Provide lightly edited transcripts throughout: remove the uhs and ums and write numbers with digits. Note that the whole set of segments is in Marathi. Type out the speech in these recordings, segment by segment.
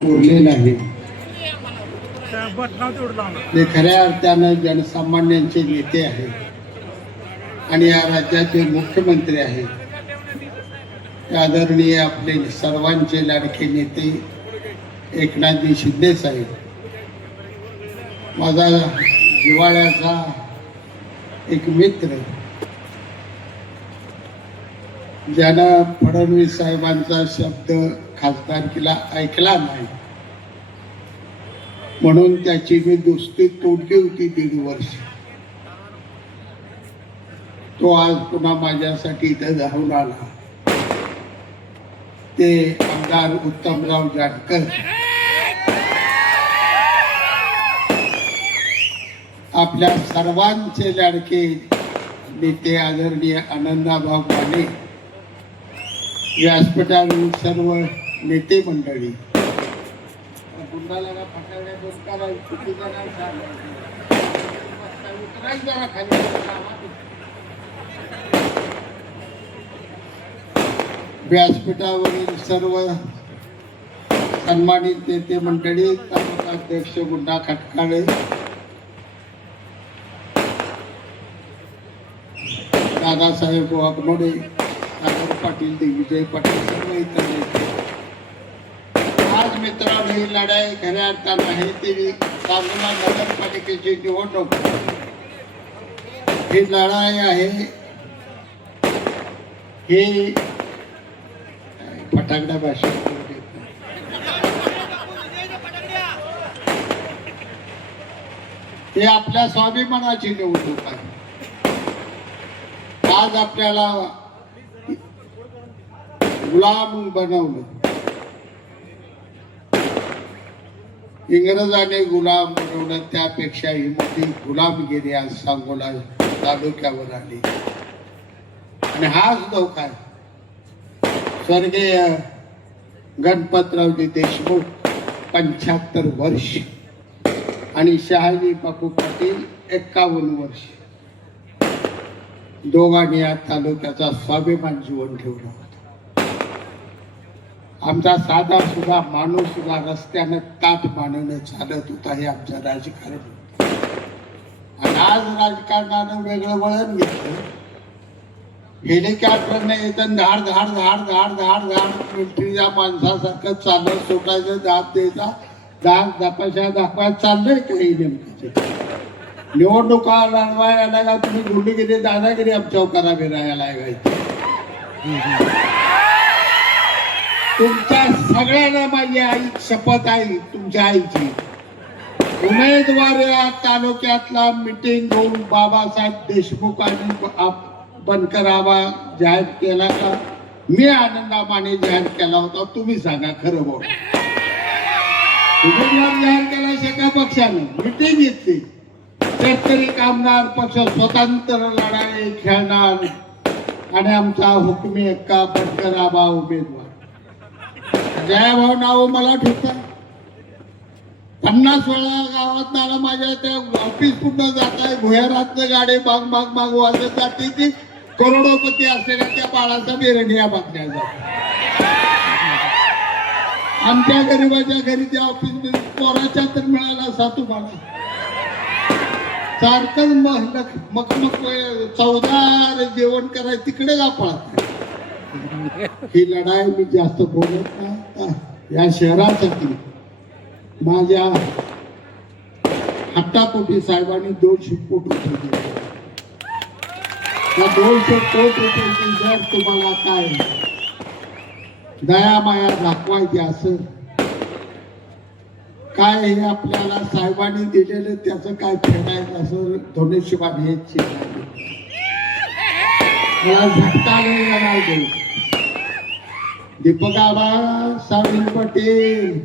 उरलेला आहे. ते खऱ्या अर्थानं जनसामान्यांचे नेते आहेत आणि या राज्याचे मुख्यमंत्री आहेत. आदरणीय आपले सर्वांचे लाडके नेते एकनाथजी शिंदे साहेब, माझा जिव्हाळ्याचा एक मित्र, ज्यानं फडणवीस साहेबांचा शब्द खासदारकीला ऐकला नाही म्हणून त्याची मी दोस्ती तोडली होती 1.5 वर्ष. तो आज पुन्हा माझ्यासाठी इथं धावून आला. ते आमदार उत्तमराव जानकर, आपल्या सर्वांचे लाडके नेते आदरणीय आनंदाभाऊ माने, व्यासपीठावरील सर्व नेते मंडळी, व्यासपीठावरील सर्व सन्मानित नेते मंडळी, तालुका अध्यक्ष गुंडा खटकाळे, दादासाहेब वाघमोडे, सागर पाटील, दिग्विजय पाटील, सर्व इतर नेते. आज मित्रांनो, ही लढाई खऱ्या अर्थानं आहे ती सांगोला नगरपालिकेची निवडणूक. ही लढाई आहे, ही फटाकड्या भाषा, ही आपल्या स्वाभिमानाची निवडणूक आहे. आज आपल्याला गुलाम बनवलं, इंग्रजाने गुलाम बनवलं, त्यापेक्षा ही मोठी गुलामगिरी आज सांगोला तालुक्यावर आली. आणि हाच धोका आहे. स्वर्गीय गणपतरावजी देशमुख 75 वर्ष आणि शहाजी बापू पाटील 51 वर्ष, दोघांनी या तालुक्याचा स्वाभिमान जीवन ठेवलं होतं. आमचा साधा सुद्धा माणूस सुद्धा रस्त्यानं ताट मानणं चालत होता. हे आमचं राजकारण होतं. आणि आज राजकारणानं वेगळं वळण घेतलं. हेलिकॉप्टरने येतं, धाड धाड धाड धाड धाड धाड मिलिटरीच्या माणसासारखं चालत सुटायचं, दाब द्यायचा, दाब दापाशा दाखवायला चाललंय काही नेमकं. निवडणुका लढवायला का तुम्ही गुंडगिरी दादागिरी आमच्यावर करा फिरायला लागायची. तुमच्या सगळ्यांना माझी आई शपथ आहे, तुमच्या आईची. उमेदवार या तालुक्यातला मिटिंग होऊन बाबासाहेब देशमुख आणि बनकरावा जाहीर केला का मी आनंदा माने जाहीर केला होता? तुम्ही सांगा खरं बोल. उमेदवार जाहीर केला एका पक्षाने, मिटिंग घेतली. शेतकरी कामगार पक्ष स्वतंत्र लढाई खेळणार आणि आमचा हुकमी एक्का बनकरावा उमेदवार. जयाभाऊ नाव मला ठेवतात. 50 वेळा गावात नाला माझ्या त्या ऑफिस पुढं जात आहे, भुयारातनं गाडी माग माग माग वाजत जाते. ती करोडोपती असलेल्या त्या बाळाचा बेरंडिया बातम्या जातात. आमच्या गरीबाच्या घरी त्या ऑफिस मध्ये पोराच्या तर मिळाला सातू बाळा सारखं मग चौदार जेवण करायचं तिकडे जा पळत. ही लढाई मी जास्त बोलत नाही. या शहरासाठी माझ्या हट्टापोटी साहेबांनी 200 कोटी रुपये दिले. त्या 200 कोटी रुपयाची जर तुम्हाला काय दया माया दाखवायची असेल, काय हे आपल्याला साहेबांनी दिलेलं त्याचं काय फेडायचं असं धनुष्यबाण हेच मला झटका नाही देऊ. दीपक आबा, साविन पटेल,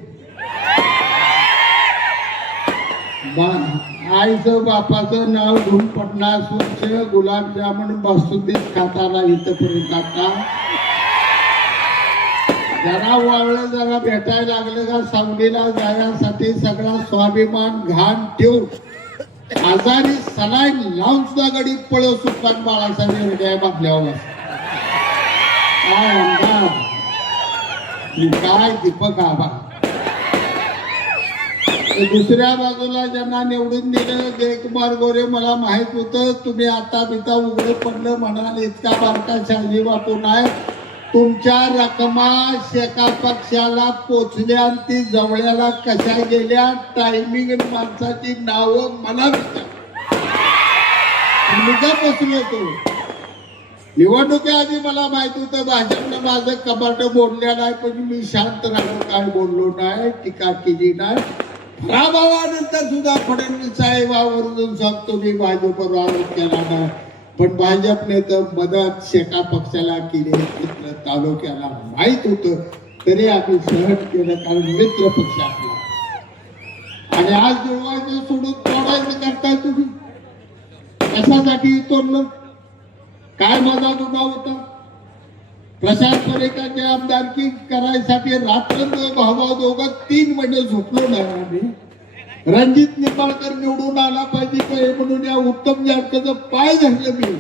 आईचं बापाचं नाव घेऊन 50 वर्ष गुलाबजामुन बासुंदीत खाताना इथपर्यंत आता जरा वाळलं, जरा भेटायला लागलं का सावलीला जाण्यासाठी सगळा स्वाभिमान घाण ठेवून आजारी सलाईन लावून सुद्धा गडी पळव सुटतात बाळासाहेब रेड्या बांधल्यावर. काय आमदार, काय दीपक आबा, दुसऱ्या बाजूला ज्यांना निवडून दिलं जयकुमार गोरे, मला माहित होतं तुम्ही आता बिता उघडे पडलं म्हणाल, इतका बारका शाही बापू नाही. तुमच्या रकमा एका पक्षाला पोचल्या आणि ती जवळ्याला कशा गेल्या, टायमिंग माणसाची नावं मला विचार. मी का पोचलो होतो निवडणुकीआधी मला माहित होतं भाजपनं माझं कपाट बोललेलं आहे, पण मी शांत राहून काय बोललो नाही, टीका केली नाही. पराभवानंतर सुद्धा फडणवीस साहेबांवरून सांगतो मी भाजपवर आरोप केला नाही, पण भाजपने तर मदत शेका पक्षाला केली, मित्र तालुक्याला माहित होतं, तरी आम्ही सहन केलं, कारण मित्र पक्ष आपला. आणि आज जुळवायचं सोडून तोडायचं करताय तुम्ही. कशासाठी तोडलं, काय माझा दुभाव होता? प्रशांत परेकरची आमदारकी करायसाठी रात्रंदिवस भावा दोघं 3 महिने झोपलो नाही आम्ही. रणजित निंबाळकर निवडून आला पाहिजे म्हणून या उत्तम जानकरचं पाय धरलं मी.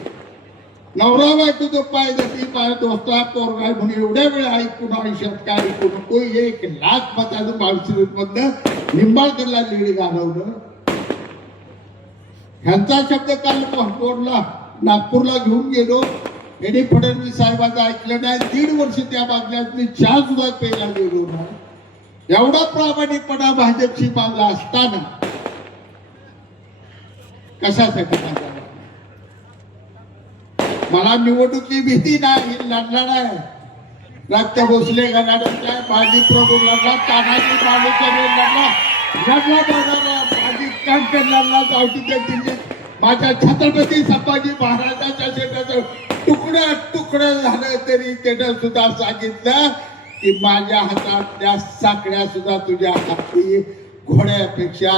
नवरा बायकोचं पाय धरली, पाय दोस्ता पोरगा म्हणून एवढ्या वेळ ऐकून आयुष्यात काय ऐकू नको. 1,00,000 मताचं माळशिरस मधनं निंबाळकरला लीड घालवलं. ह्यांचा शब्द काल बोलला, नागपूरला घेऊन गेलो, यांनी फडणवीस साहेबांचं ऐकलं नाही. 1.5 वर्ष त्या बाजल्यात मी चहा सुद्धा प्यायला गेलो नाही. एवढा प्रामाणिकपणा भाजपशी माझा असताना कशासाठी माझा? मला निवडणुकी भीती नाही, लढला नाही. रक्त भोसले गणाड्याच्या माजी प्रभू लढला, तानाजी मालुसरे लढला, माजी कांकर लढला, गावठीच्या दिल्लीत माझ्या छत्रपती संभाजी महाराजांच्या शेताचं तुकडं तुकडं झालं, तरी त्यानं सुद्धा सांगितलं की माझ्या हातातल्या साकड्या सुद्धा तुझ्या हाती घोड्यापेक्षा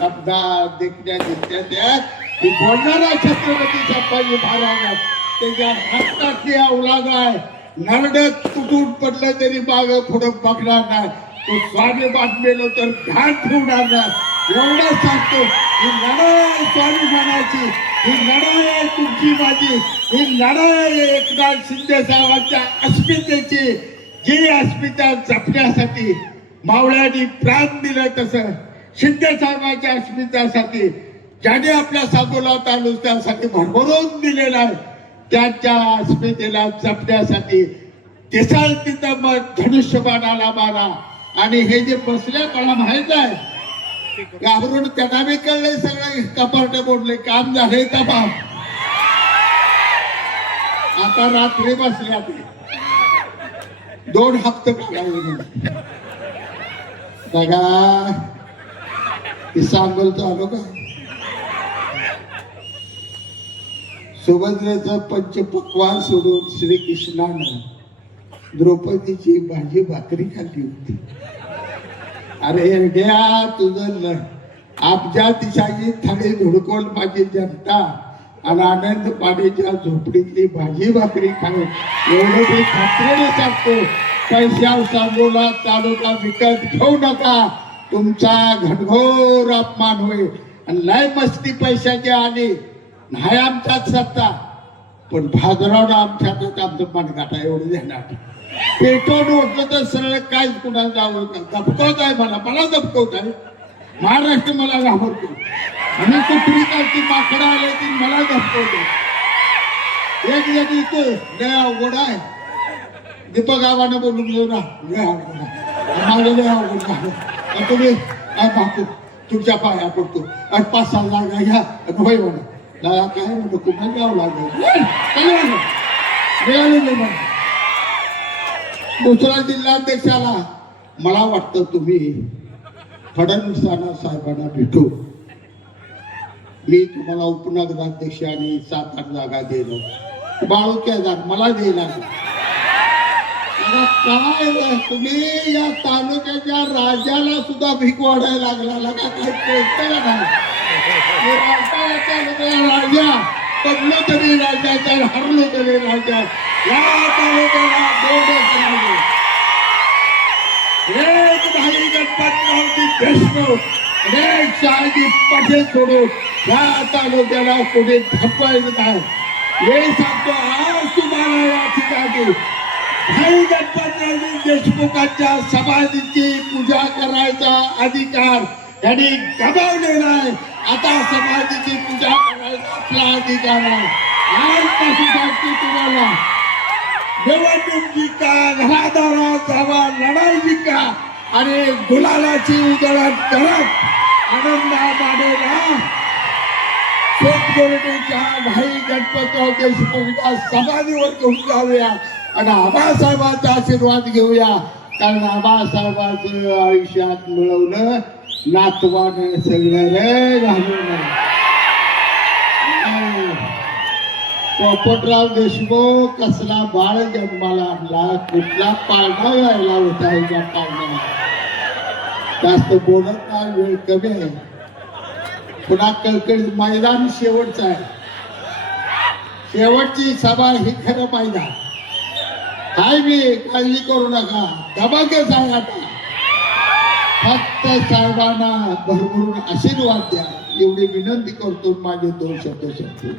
अपघात देखण्या दिसत्या त्या. बोलणारा छत्रपती संभाजी महाराज त्याच्या हातातली अवलाद आहे. नरड तुटून पडलं तरी माग पुढं बघणार नाही. तो स्वाभिमान मेलो तर ध्यान ठेवणार नाही. एवढं सांगतो, ही लढाई स्वाभिमानाची, ही लढाई तुमची माझी, ही लढाई एकनाथ शिंदे साहेबांच्या अस्मितेची, जी अस्मिता जपण्यासाठी मावळ्यांनी प्राण दिलं, तसं शिंदे साहेबांच्या अस्मितेसाठी ज्याने आपल्या सांगोला तालुक्यासाठी भरभरून दिलेला आहे, त्यांच्या अस्मितेला जपण्यासाठी दिसाल तिथं मग धनुष्यबाणाला मारा. आणि हे जे बसले मला माहित आहे, घाबरून त्यांना बी कळले, सगळे कपाट बोलले, काम झाले तमाम. आता रात्री बसल्या 2 हप्ते काढावे बघा. सांगोलचं आलो का, सुभद्रेचं पंचपक्वान सोडून श्रीकृष्णानं द्रौपदीची भाजी भाकरी खाल्ली होती. अरे एरड्या, तुझं आपच्या दिशाची थाळी धुडकोल माझी जनता आणि आनंद पाण्याच्या झोपडीतली भाजी भाकरी खाऊन एवढं मी खात्रीने सांगतो, पैशावर सांगोला तालुका विकत घेऊ नका. तुमचा घनघोर अपमान होईल. आणि लय मस्ती पैशाची आली नाही आमच्यात सत्ता, पण भाजरावनं आमच्यातच आमचं मनगाठा एवढं देणार. पेटवून उठलं तर सरळ काहीच कुणाला जावं का, दबकवत आहे मला दबकवत आहे. महाराष्ट्र मला घाबरतो आणि कुठली कालची माकडं आले ती मला दबकवतो. एक जण येतो, लय अवघड आहे, दीपक आव्हानं बोलून घेऊ ना, लय अवघड आहे, माझं लय अवघड झालं. तुम्ही काय पाहतो, तुमच्या पाया पडतो आणि 5-6 जागा घ्या, होय म्हणा दादा काय म्हणतो, कुठं जावं लागेल मिळालं नाही. दुसऱ्या जिल्हाध्यक्षाला मला वाटतं तुम्ही फडणवीस साहेबांना भेटू. मी तुम्हाला उपनगराध्यक्ष आणि 7-8 जागा देलो, बाळूक्या जागा मला द्यायला. काय तुम्ही या तालुक्याच्या राजाला सुद्धा भीक वाढायला लागला का, काही कळतं का नाही? राजा पडलो तरी राजा, तर हरलो तरी राजा. या तालुक्याला 2च राजे, एक भाई गणपतरावजी देशमुख, एक शहाजी पटेल सोडून या तालुक्याला कोणी ठपवायचं नाही. हे सांगतो आज तुम्हाला या ठिकाणी भाई गणपतरावजी देशमुखांच्या समाधीची पूजा करायचा अधिकार त्यांनी गमावलेला आहे. आता समाधीची पूजा करायचा आपला अधिकार आहे. आजपासून सांगतो तुम्हाला, निवडणूक जिंका, घरादारात जावा, लढाई जिंका आणि गुलालाची उधळण करत आनंदाने शेतकऱ्यांच्या भाई गणपतराव देशमुखच्या समाधीवर घेऊन जाऊया आणि आबासाहेबांचा आशीर्वाद घेऊया. कारण आबासाहेबांचं आयुष्यात मिळवलं नातवाने सगळं घालून. पोपटराव देशमुख कसला बाळ जन्माला आणला, कुठला पाळणा व्हायला होता. ह्या पाळणा जास्त बोलत नाही, वेळ कमी आहे. पुन्हा कळकळीत मैदान शेवटचं आहे. शेवटची सभा ही खरं मैदान. काय मी काळजी करू नका, धमाकेच आहे. आता फक्त साहेबांना भरभरून आशीर्वाद द्या एवढी विनंती करतो. माझे 2 शब्द संपले.